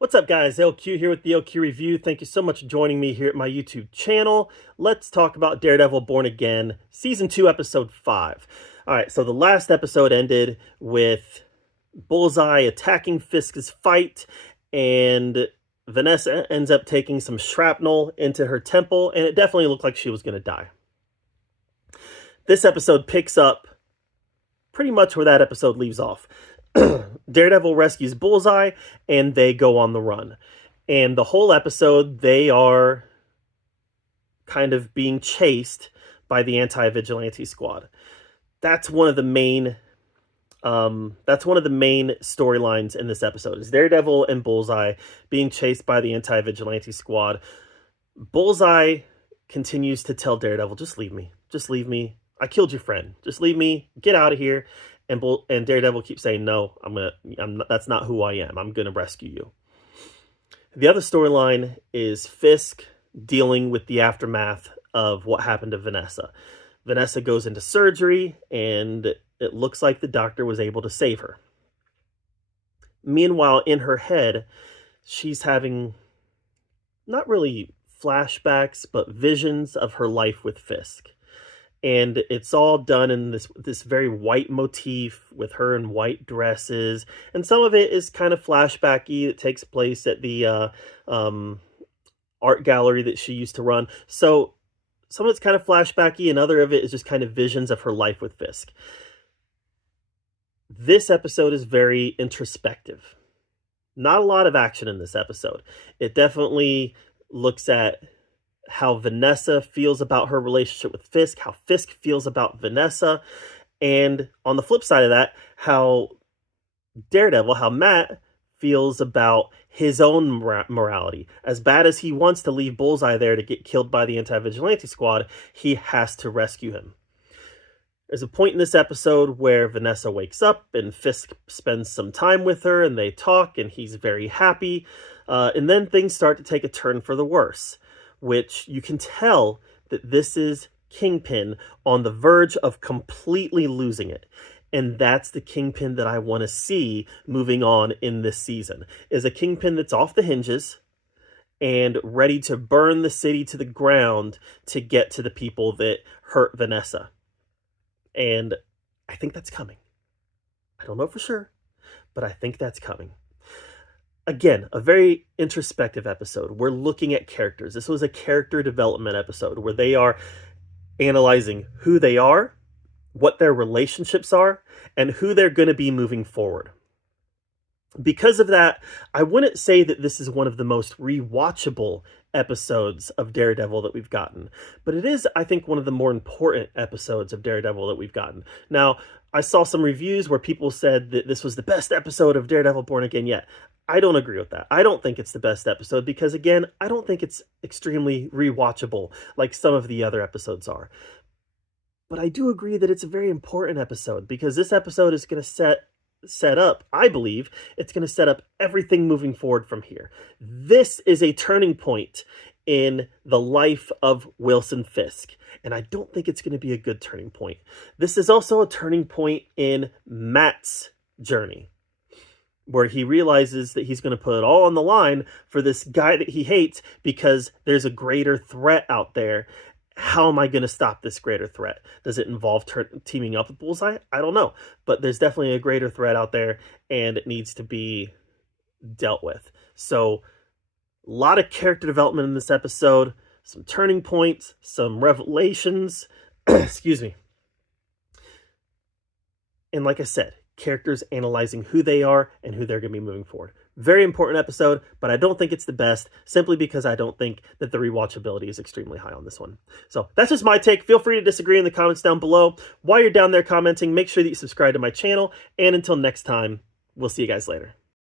What's up, guys? LQ here with the LQ Review. Thank you so much for joining me here at my YouTube channel. Let's talk about Daredevil Born Again, Season 2, Episode 5. Alright, so the last episode ended with Bullseye attacking Fisk's fight, and Vanessa ends up taking some shrapnel into her temple, and it definitely looked like she was going to die. This episode picks up pretty much where that episode leaves off. Daredevil rescues Bullseye, and they go on the run. And the whole episode, they are kind of being chased by the anti-vigilante squad. That's one of the main storylines in this episode, is Daredevil and Bullseye being chased by the anti-vigilante squad. Bullseye continues to tell Daredevil, just leave me. Just leave me. I killed your friend. Just leave me. Get out of here. And Daredevil keeps saying, no, that's not who I am. I'm going to rescue you. The other storyline is Fisk dealing with the aftermath of what happened to Vanessa. Vanessa goes into surgery, and it looks like the doctor was able to save her. Meanwhile, in her head, she's having not really flashbacks, but visions of her life with Fisk. And it's all done in this very white motif with her in white dresses. And some of it is kind of flashbacky. It takes place at the art gallery that she used to run. So some of it's kind of flashbacky, and other of it is just kind of visions of her life with Fisk. This episode is very introspective. Not a lot of action in this episode. It definitely looks at how Vanessa feels about her relationship with Fisk, how Fisk feels about Vanessa, and on the flip side of that, how Daredevil, how Matt feels about his own morality. As bad as he wants to leave Bullseye there to get killed by the anti-vigilante squad, he has to rescue him. There's a point in this episode where Vanessa wakes up and Fisk spends some time with her, and they talk, and he's very happy, and then things start to take a turn for the worse, which you can tell that this is Kingpin on the verge of completely losing it. And that's the Kingpin that I want to see moving on in this season, is a Kingpin that's off the hinges and ready to burn the city to the ground to get to the people that hurt Vanessa. And I think that's coming. I don't know for sure, but I think that's coming. Again, a very introspective episode. We're looking at characters. This was a character development episode where they are analyzing who they are, what their relationships are, and who they're going to be moving forward. Because of that, I wouldn't say that this is one of the most rewatchable episodes of Daredevil that we've gotten, but it is, I think, one of the more important episodes of Daredevil that we've gotten. Now, I saw some reviews where people said that this was the best episode of Daredevil Born Again yet. I don't agree with that. I don't think it's the best episode because, again, I don't think it's extremely rewatchable like some of the other episodes are. But I do agree that it's a very important episode because this episode is going to set up, I believe, it's going to set up everything moving forward from here. This is a turning point in the life of Wilson Fisk, and I don't think it's going to be a good turning point. This is also a turning point in Matt's journey, where he realizes that he's going to put it all on the line for this guy that he hates because there's a greater threat out there. How am I going to stop this greater threat? Does it involve teaming up with Bullseye? I don't know. But there's definitely a greater threat out there, and it needs to be dealt with. So, a lot of character development in this episode, some turning points, some revelations, excuse me. And like I said, characters analyzing who they are and who they're going to be moving forward. Very important episode, but I don't think it's the best, simply because I don't think that the rewatchability is extremely high on this one. So that's just my take. Feel free to disagree in the comments down below. While you're down there commenting, make sure that you subscribe to my channel, and until next time, we'll see you guys later.